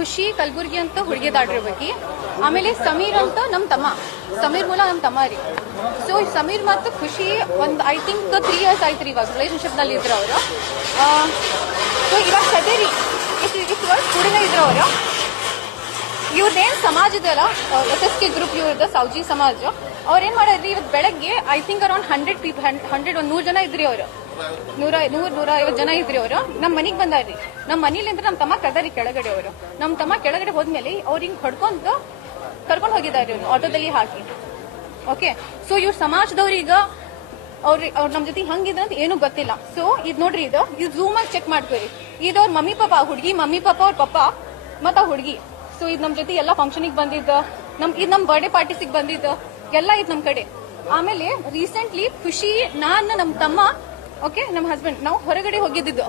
ಖುಷಿ ಕಲಬುರ್ಗಿ ಅಂತ ಹುಡುಗಿದಾಡ್ರಿ ಬಗ್ಗೆ. ಆಮೇಲೆ ಸಮೀರ್ ಅಂತ ನಮ್ ತಮ್ಮ, ಸಮೀರ್ ಮೂಲ ನಮ್ ತಮ್ಮ ರೀ. ಸೊ ಸಮೀರ್ ಮತ್ತು ಖುಷಿ ಒಂದು ಐ ಥಿಂಕ್ 3 years ಆಯ್ತು ಇವಾಗ ರಿಲೇಶನ್ಶಿಪ್ ನಲ್ಲಿ ಇದ್ರು ಅವರು. ಸೊ ಇವಾಗ ಸದ್ಯ ರೀ ಇಷ್ಟು ವರ್ಷ ಕೂಡನೇ ಇದ್ರು ಅವರು. ಇವ್ರದ್ದೇನ್ ಸಮಾಜ ಇದೆಯಲ್ಲ SSK ಗ್ರೂಪ್, ಇವ್ರದ್ದು ಸೌಜಿ ಸಮಾಜ, ಅವ್ರೇನ್ ಮಾಡಿದ್ರಿ ಇವತ್ತು ಬೆಳಗ್ಗೆ ಐ ಥಿಂಕ್ ಅರೌಂಡ್ 100 people, 100 ಜನ ಇದ್ರಿ ಅವರು, 150 ಜನ ಇದ್ರಿ ಅವರು. ನಮ್ ಮನಿಗ್ ಬಂದಾರ್ರಿ. ನಮ್ ಮನಿಲಿಂದ ನಮ್ ತಮ್ಮ ಕರ್ದಾರಿ ಕೆಳಗಡೆ ಅವರು. ನಮ್ ತಮ್ಮ ಕೆಳಗಡೆ ಹೋದ್ಮೇಲೆ ಅವ್ರ ಹಿಂಗ್ ಹೊಡ್ಕೊಂಡು ಕರ್ಕೊಂಡು ಹೋಗಿದಾರೆ ಅವ್ರು ಆಟೋದಲ್ಲಿ ಹಾಕಿ. ಓಕೆ, ಸೊ ಇವ್ರ ಸಮಾಜದವ್ರೀಗ ಅವ್ರ ನಮ್ ಜೊತೆ ಹಂಗಿದ್ರೆ ಅಂತ ಏನು ಗೊತ್ತಿಲ್ಲ. ಸೊ ಇದ್ ನೋಡ್ರಿ, ಇದು ಝೂಮ್ ಆಗಿ ಚೆಕ್ ಮಾಡ್ತೀರಿ. ಇದು ಅವ್ರ ಮಮ್ಮಿ ಪಾಪ, ಹುಡುಗಿ ಮಮ್ಮಿ ಪಾಪ, ಅವ್ರ ಪಪ್ಪ ಮತ್ತ ಹುಡುಗಿ. ಸೊ ಇದು ನಮ್ ಜೊತೆ ಎಲ್ಲ ಫಂಕ್ಷನಿಗೆ ಬಂದಿದ್ದ, ಇದು ನಮ್ ಬರ್ಡೇ ಪಾರ್ಟೀಸಿಗೆ ಬಂದಿದ್ದ, ಎಲ್ಲ ಇದು ನಮ್ ಕಡೆ. ಆಮೇಲೆ ರೀಸೆಂಟ್ಲಿ ಖುಷಿ, ನಾನು ನಮ್ ತಮ್ಮ, ಓಕೆ, ನಮ್ ಹಸ್ಬೆಂಡ್, ನಾವು ಹೊರಗಡೆ ಹೋಗಿದ್ದು.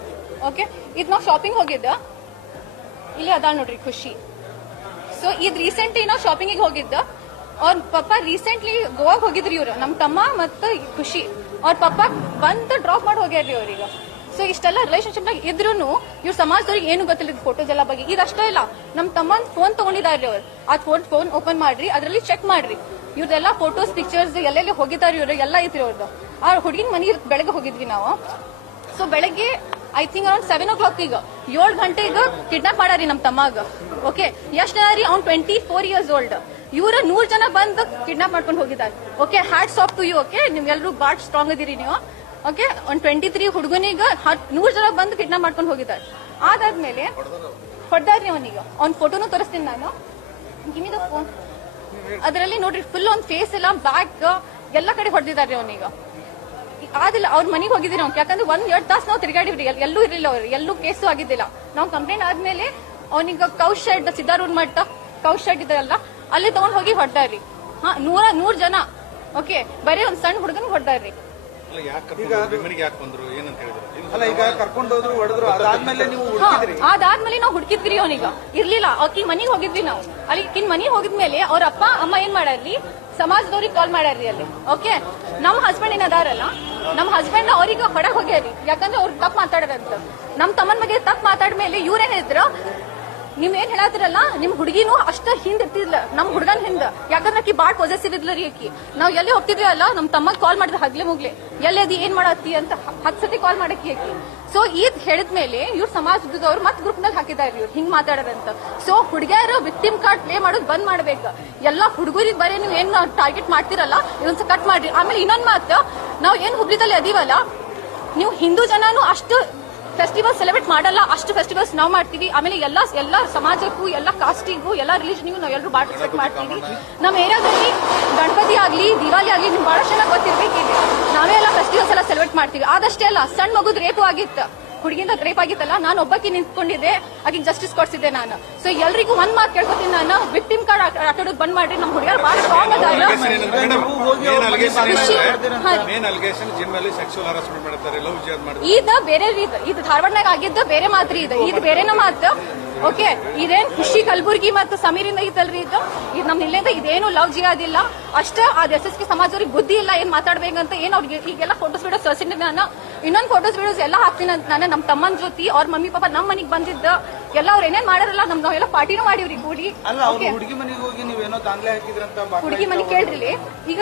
ಓಕೆ, ಇದು ನಾವು ಶಾಪಿಂಗ್ ಹೋಗಿದ್ದ. ಇಲ್ಲಿ ಅದ ನೋಡ್ರಿ ಖುಷಿ. ಸೊ ಇದು ರೀಸೆಂಟ್ಲಿ ನಾವು ಶಾಪಿಂಗಿಗೆ ಹೋಗಿದ್ದ. ಅವ್ರ ಪಪ್ಪ ರೀಸೆಂಟ್ಲಿ ಗೋವಾಗ್ ಹೋಗಿದ್ರಿ ಇವ್ರು, ನಮ್ ತಮ್ಮ ಮತ್ತು ಖುಷಿ. ಅವ್ರ ಪಪ್ಪ ಬಂದು ಡ್ರಾಪ್ ಮಾಡಿ ಹೋಗ್ಯಾರ್ರಿ ಅವ್ರೀಗ. ಸೊ ಇಷ್ಟೆಲ್ಲ ರಿಲೇಶನ್ಶಿಪ್ ನಾಗ ಇದ್ರೂನು ಇವ್ರ ಸಮಾಜದವ್ರಿಗೆ ಏನು ಗೊತ್ತಿಲ್ಲ ಫೋಟೋಸ್ ಎಲ್ಲ ಬಗ್ಗೆ. ಇದಷ್ಟೇ ಇಲ್ಲ, ನಮ್ ತಮ್ಮನ್ ಫೋನ್ ತಗೊಂಡಿದಾರ್ರಿ ಅವ್ರು. ಅದ್ ಫೋನ್ ಓಪನ್ ಮಾಡ್ರಿ, ಅದ್ರಲ್ಲಿ ಚೆಕ್ ಮಾಡ್ರಿ ಇವ್ರದೆಲ್ಲ ಫೋಟೋಸ್ ಪಿಕ್ಚರ್ಸ್ ಎಲ್ಲೆಲ್ಲಿ ಹೋಗಿದಾರ ಇವ್ರು ಎಲ್ಲ ಐತ್ರಿ ಅವ್ರದ್ದು. ಆ ಹುಡುಗಿನ ಮನೆ ಬೆಳಗ್ಗೆ ಹೋಗಿದ್ವಿ ನಾವು. ಸೊ ಬೆಳಗ್ಗೆ ಐ ಥಿಂಕ್ ಅರೌಂಡ್ 7 o'clock ಈಗ 7 ಗಂಟೆಗೆ ಕಿಡ್ನಾಪ್ ಮಾಡಾರಿ ನಮ್ ತಮ್ಮಾಗ. ಓಕೆ, ಎಷ್ಟ್ ಜನ ರೀ? ಅವ್ನು 24 years old. ಇವ್ರ 100 ಜನ ಬಂದು ಕಿಡ್ನಾಪ್ ಮಾಡ್ಕೊಂಡು ಹೋಗಿದ್ದಾರೆ. Okay, hats off to you. Okay, ನಿಮ್ಗೆಲ್ರೂ ಬಾಳ್ ಸ್ಟ್ರಾಂಗ್ ಇದೀರಿ ನೀವು. ಓಕೆ, ಒಂದ್ 23 ಹುಡುಗನಿಗ 100 ಜನ ಬಂದು ಕಿಡ್ನಾಪ್ ಮಾಡ್ಕೊಂಡು ಹೋಗಿದ್ದಾರೆ. ಅದಾದ್ಮೇಲೆ ಹೊಡ್ದಾರ್ರಿ ಅವನೀಗ. ಅವ್ನ ಫೋಟೋನು ತೋರಿಸ್ತೀನಿ ನಾನು, ಗಿಮಿದ ಫೋನ್. ಅದರಲ್ಲಿ ನೋಡ್ರಿ ಫುಲ್ ಅವ್ನ ಫೇಸ್ ಎಲ್ಲ, ಬ್ಯಾಕ್ ಎಲ್ಲ ಕಡೆ ಹೊಡೆದಿದ್ದಾರೆ ಅವನೀಗ. ಆದಿಲ್ಲ, ಅವ್ರ ಮನೆಗೆ ಹೋಗಿದ್ದೀರಿ ಅವ್ನು. ಯಾಕಂದ್ರೆ 1-2 ತಾಸು ನಾವು ತಿರುಗಾಡಿವ್ರಿ, ಎಲ್ಲೂ ಇರ್ಲಿಲ್ಲ ಅವ್ರು, ಎಲ್ಲೂ ಕೇಸು ಆಗಿದ್ದಿಲ್ಲ. ನಾವು ಕಂಪ್ಲೇಂಟ್ ಆದ್ಮೇಲೆ ಅವನಿಗ ಕೌಶ್ ಶೆಡ್, ಸಿದ್ದಾರೂಢ ಮಟ್ಟ ಕೌಶ್ ಶೆಡ್ ಇದೆಯಲ್ಲ, ಅಲ್ಲಿ ತಗೊಂಡ್ ಹೋಗಿ ಹೊಡ್ದಾರ್ರಿ. 100 ಜನ. ಓಕೆ, ಬರೀ ಒಂದ್ ಸಣ್ಣ ಹುಡುಗನ್ ಹೊಡ್ದಾರ್ರಿ. ಅದಾದ್ಮೇಲೆ ನಾವು ಹುಡುಕಿದ್ವಿ ಅವನಿಗ, ಇರ್ಲಿಲ್ಲ. ಆಕಿ ಮನಿಗ್ ಹೋಗಿದ್ವಿ ನಾವು. ಅಲ್ಲಿ ಕಿನ್ ಮನಿಗ್ ಹೋಗಿದ್ಮೇಲೆ ಅವ್ರ ಅಪ್ಪ ಅಮ್ಮ ಏನ್ ಮಾಡ್ಯಾರ್ರಿ, ಸಮಾಜದವ್ರಿಗೆ ಕಾಲ್ ಮಾಡ್ಯಾರ್ರಿ ಅಲ್ಲಿ. ಓಕೆ, ನಮ್ ಹಸ್ಬೆಂಡ್ ಏನದಾರಲ್ಲ, ನಮ್ ಹಸ್ಬೆಂಡ್ ಅವ್ರಿಗೆ ಹೊಡಕ್ ಹೋಗ್ಯಾರಿ. ಯಾಕಂದ್ರೆ ಅವ್ರು ತಪ್ಪು ಮಾತಾಡ್ರಂತ. ನಮ್ ತಮ್ಮನ್ ಬಗ್ಗೆ ತಪ್ಪು ಮಾತಾಡ್ಮೇಲೆ ಇವ್ರೇನ್ ಹೇಳಿದ್ರು, ನೀವ್ ಏನ್ ಹೇಳತ್ತಿರಲ್ಲ, ನಿಮ್ ಹುಡುಗಿನೂ ಅಷ್ಟ ಹಿಂದ್ ಇರ್ತಿದ್ಲ ನಮ್ ಹುಡುಗನ್ ಹಿಂದ. ಯಾಕಂದ್ರೆ ಆಕಿ ಬಾಳ್ ಪೊಸೆಸಿವ್ ಇದ್ಲ ರೀ ಆಕಿ. ನಾವ್ ಎಲ್ಲಿ ಹೋಗ್ತಿದ್ವಿ ಅಲ್ಲ, ನಮ್ ತಮ್ಮಗ್ ಕಾಲ್ ಮಾಡಿದ್ರೆ ಹಗ್ಲೆ ಮುಗ್ಲೆ, ಎಲ್ಲದಿ ಏನ್ ಮಾಡತ್ತಿ ಅಂತ 10 ಸತಿ ಕಾಲ್ ಮಾಡಕ್ಕಿ ಆಕಿ. ಸೊ ಇದ್ ಹೇಳಿದ್ಮೇಲೆ ಇವ್ರ ಸಮಾಜದವ್ರು ಮತ್ ಗ್ರೂಪ್ ನಲ್ಲಿ ಹಾಕಿದಾರೆ ಇವ್ರು ಹಿಂಗ್ ಮಾತಾಡೋದಂತ. ಸೊ ಹುಡುಗಿಯರು ವಿಕ್ಟಿಮ್ ಕಾರ್ಡ್ ಪ್ಲೇ ಮಾಡೋದು ಬಂದ್ ಮಾಡ್ಬೇಕು. ಎಲ್ಲಾ ಹುಡುಗರಿಗೆ ಬರೀ ನೀವು ಏನ್ ಟಾರ್ಗೆಟ್ ಮಾಡ್ತಿರಲ್ಲ, ಇದೊಂದ್ಸ ಕಟ್ ಮಾಡ್ರಿ. ಆಮೇಲೆ ಇನ್ನೊಂದ್ ಮಾತು, ನಾವ್ ಏನ್ ಹುಬ್ಳಿದಲ್ಲಿ ಅದೀವಲ್ಲ, ನೀವು ಹಿಂದೂ ಜನನು ಅಷ್ಟು ಫೆಸ್ಟಿವಲ್ ಸೆಲೆಬ್ರೇಟ್ ಮಾಡಲ್ಲ, ಅಷ್ಟು ಫೆಸ್ಟಿವಲ್ಸ್ ನಾವು ಮಾಡ್ತೀವಿ. ಆಮೇಲೆ ಎಲ್ಲ ಸಮಾಜಕ್ಕೂ, ಎಲ್ಲ ಕಾಸ್ಟಿಗೂ, ಎಲ್ಲ ರಿಲಿಜನ್ಗೂ ನಾವು ಎಲ್ಲರೂ ಪಾರ್ಟಿಸಿಪೇಟ್ ಮಾಡ್ತೀವಿ. ನಮ್ಮ ಏರಿಯಾದಲ್ಲಿ ಗಣಪತಿ ಆಗ್ಲಿ, ದಿವಾಲಿ ಆಗ್ಲಿ, ನಿಮ್ಗೆ ಬಹಳ ಚೆನ್ನಾಗಿ ಗೊತ್ತಿರ್ಬೇಕಿದೆ. ನಾವೇ ಎಲ್ಲ ಫೆಸ್ಟಿವಲ್ಸ್ ಎಲ್ಲ ಸೆಲೆಬ್ರೇಟ್ ಮಾಡ್ತೀವಿ. ಆದಷ್ಟೇ ಅಲ್ಲ, ಸಣ್ಣ ಮಗುದ್ ರೇಪು ಆಗಿತ್ತು, ಹುಡುಗಿಂದ ರೇಪ್ ಆಗಿತ್ತಲ್ಲ, ನಾನು ಒಬ್ಬಕ್ಕೆ ನಿಂತ್ಕೊಂಡಿದ್ದೆ, ಆಕಿಗೆ ಜಸ್ಟಿಸ್ ಕೊಡ್ಸಿದ್ದೆ ನಾನು. ಸೊ ಎಲ್ರಿಗೂ ಒಂದ್ ಮಾತು ಕೇಳ್ಕೊತೀನಿ ನಾನು, ವಿಕ್ಟಿಮ್ ಕಾರ್ಡ್ ಆಟಾಡೋದು ಬಂದ್ ಮಾಡ್ರಿ. ನಮ್ಮ ಹುಡುಗರು ಬಹಳ ಸ್ಟ್ರಾಂಗ್ ಅದಾರ. ಇದು ಬೇರೆ, ಇದು ಧಾರವಾಡನಾಗ ಆಗಿದ್ದು ಬೇರೆ ಮಾತ್ರ, ಇದು ಬೇರೆನ ಮಾತು. ಓಕೆ, ಇದೇನ್ ಖುಷಿ ಕಲಬುರ್ಗಿ ಮತ್ತು ಸಮೀರಿಂದ ಐತಲ್ರಿ, ಇದು ನಮ್ ಇಲ್ಲಿಂದ ಇದೇನು ಲವ್ ಜಿಯಾದಿಲ್ಲ ಅಷ್ಟ. ಅದ್ SSK ಸಮಾಜದವ್ರಿಗೆ ಬುದ್ಧಿ ಇಲ್ಲ ಏನ್ ಮಾತಾಡ್ಬೇಕಂತ. ಏನ್ ಅವ್ರಿಗೆ ಈಗೆಲ್ಲ ಫೋಟೋಸ್ ವಿಡಿಯೋಸ್ ತೋರಿಸಿದ್ರೆ ನಾನು ಇನ್ನೊಂದು ಫೋಟೋಸ್ ವಿಡಿಯೋಸ್ ಎಲ್ಲ ಹಾಕ್ತೀನಿ ಅಂತ. ನಾನು ನಮ್ ತಮ್ಮನ ಜೊತೆ ಅವ್ರ ಮಮ್ಮಿ ಪಾಪ ನಮ್ ಮನಿಗ್ ಬಂದಿದ್ದ ಎಲ್ಲ ಅವ್ರ ಏನೇನ್ ಮಾಡಾರಲ್ಲ, ನಾವೆಲ್ಲ ಪಾರ್ಟಿನೂ ಮಾಡಿವ್ರಿ ಕೂಡಿ. ಹುಡುಗಿ ಮನೆಗೆ ಹೋಗಿ ನೀವೇನೋ ದಾಂಗ್ಲೆ ಹಾಕಿದ್ರಂತ. ಹುಡುಗಿ ಮನೆ ಕೇಳ್ರಿ, ಈಗ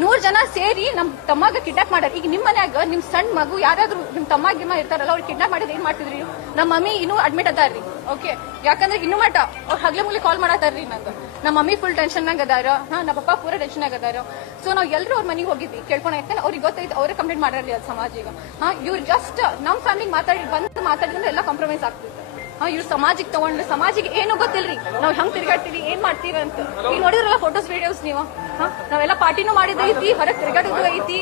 100 ಜನ ಸೇರಿ ನಮ್ ತಮ್ಮಾಗ ಕಿಡ್ನಾಪ್ ಮಾಡ್ಯಾರ. ಈಗ ನಿಮ್ ಮನ್ಯಾಗ ನಿಮ್ ಸಣ್ಣ ಮಗು ಯಾರಾದ್ರೂ ನಿಮ್ ತಮ್ಮ ಗಿಮ್ಮ ಇರ್ತಾರಲ್ಲ, ಅವ್ರಿಗೆ ಕಿಡ್ನಾಪ್ ಮಾಡಿದ್ರೆ ಏನ್ ಮಾಡ್ತಿದ್ರಿ? ನಮ್ಮ ಮಮ್ಮಿ ಇನ್ನೂ ಅಡ್ಮಿಟ್ ಅದಾರ್ರಿ. ಓಕೆ, ಯಾಕಂದ್ರೆ ಇನ್ನೂ ಮಟ ಅವ್ರು ಹಗ್ಲೆ ಮುಗ್ಲೆ ಕಾಲ್ ಮಾಡತ್ತಾರ್ರಿ ನಂಗೆ. ನಮ್ಮ ಮಮ್ಮಿ ಫುಲ್ ಟೆನ್ಷನ್ ನಾಗ ಅದಾರ, ನಮ್ಮ ಪಪ್ಪ ಪೂರ ಟೆನ್ಷನ್ ಆಗ ಅದಾರ. ಸೊ ನಾವ್ ಎಲ್ಲರೂ ಅವ್ರ ಮನೆಗೆ ಹೋಗಿದ್ವಿ ಕೇಳ್ಕೊಂಡು. ಯಾಕಂದ್ರೆ ಅವ್ರಿಗೆ ಗೊತ್ತೈತೆ, ಅವರೇ ಕಂಪ್ಲೇಂಟ್ ಮಾಡ್ರಿ ಅದು ಸಮಾಜಿಗೆ. ಇವ್ರು ಜಸ್ಟ್ ನಮ್ ಫ್ಯಾಮಿಲಿಗೆ ಮಾತಾಡಿದ್ರೆ ಎಲ್ಲ ಕಾಂಪ್ರಮೈಸ್ ಆಗ್ತಿತ್ತು. ಇವ್ರು ಸಮಾಜಿಗೆ ತಗೊಂಡ್ರೆ ಸಮಾಜಿಗೆ ಏನು ಗೊತ್ತಿಲ್ರಿ, ನಾವ್ ಹೆಂಗ್ ತಿರ್ಗಾಡ್ತೀವಿ, ಏನ್ ಮಾಡ್ತೀವಿ ಅಂತ. ಈಗ ನೋಡಿದ್ರಲ್ಲ ಫೋಟೋಸ್ ವಿಡಿಯೋಸ್ ನೀವು. ನಾವೆಲ್ಲ ಪಾರ್ಟಿನೂ ಮಾಡಿದೈತಿ, ಹೊರಗೆ ತಿರ್ಗಾಡೋದು ಐತಿ.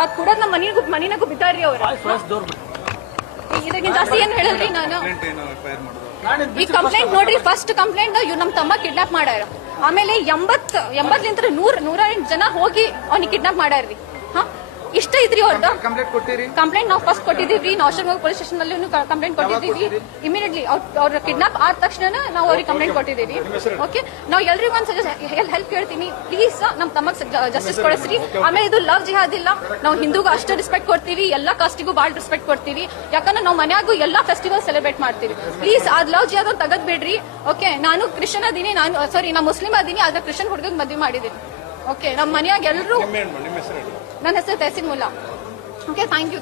ಅದ್ ಕೂಡ ನಮ್ಮ ಮನಿನಾಗೂ ಬಿದ್ದಾರ್ರಿ ಅವ್ರ. ಇದಕ್ಕಿಂತ ಜಾಸ್ತಿ ಏನ್ ಹೇಳಿದ್ರಿ ನಾನು. ಈ ಕಂಪ್ಲೇಂಟ್ ನೋಡ್ರಿ, ಫಸ್ಟ್ ಕಂಪ್ಲೇಂಟ್ ಇವ್ರು ನಮ್ ತಮ್ಮ ಕಿಡ್ನಾಪ್ ಮಾಡ್ಯಾರ. ಆಮೇಲೆ 80 108 ಜನ ಹೋಗಿ ಅವ್ನಿಗೆ ಕಿಡ್ನಾಪ್ ಮಾಡ್ಯಾರ್ರಿ. ಇಷ್ಟ ಐತ್ರಿ ಅವ್ರದ್ದು ಕಂಪ್ಲೇಂಟ್ ಕೊಟ್ಟಿರಿ? ಕಂಪ್ಲೇಂಟ್ ನಾವು ಫಸ್ಟ್ ಕೊಟ್ಟಿದ್ದೀವಿ. ನಾಶರ್ಮಲ್ ಪೊಲೀಸ್ ಸ್ಟೇಷನ್ ನಲ್ಲಿ ಕಂಪ್ಲೇಂಟ್ ಕೊಟ್ಟಿದ್ದೀವಿ. ಇಮಿಡಿಯೇಟ್ಲಿ ಅವ್ರ ಕಿಡ್ನಾಪ್ ಆದ ತಕ್ಷಣ ನಾವು ಅವ್ರಿಗೆ ಕಂಪ್ಲೇಂಟ್ ಕೊಟ್ಟಿದ್ದೀವಿ. ಓಕೆ, ನಾವು ಎಲ್ರಿಗೂ ಒಂದು ಹೆಲ್ಪ್ ಕೇಳ್ತೀನಿ, ಪ್ಲೀಸ್ ನಮ್ ತಮ್ಮಗ್ ಜಸ್ಟಿಸ್ ಕೊಡಿಸ್ರಿ. ಆಮೇಲೆ ಇದು ಲವ್ ಜಿಹಾದ್ ಇಲ್ಲ, ನಾವು ಹಿಂದೂಗೂ ಅಷ್ಟೇ ರೆಸ್ಪೆಕ್ಟ್ ಕೊಡ್ತೀವಿ, ಎಲ್ಲಾ ಕಾಸ್ಟಿಗೂ ಬಾಳ್ ರೆಸ್ಪೆಕ್ಟ್ ಕೊಡ್ತೀವಿ. ಯಾಕಂದ್ರೆ ನಾವು ಮನ್ಯಾಗೂ ಎಲ್ಲಾ ಫೆಸ್ಟಿವಲ್ ಸೆಲೆಬ್ರೇಟ್ ಮಾಡ್ತೀವಿ. ಪ್ಲೀಸ್ ಅದ್ ಲವ್ ಜಿಹಾದ್ ತೆಗದ್ ಬಿಡ್ರಿ. ಓಕೆ, ನಾನು ಕ್ರಿಶ್ಚಿಯನ್ ಅದೀನಿ, ನಾ ಮುಸ್ಲಿಂ ಅದೀನಿ, ಆದ್ರೆ ಕ್ರಿಶ್ಚಿಯನ್ ಹುಡುಗಗ್ ಮದ್ವೆ ಮಾಡಿದೀನಿ. ಓಕೆ, ನಮ್ಮ ಮನ್ಯಾಗ ಎಲ್ಲರೂ. ನನ್ನ ಹೆಸರು Tahseen Mulla. Okay, thank you.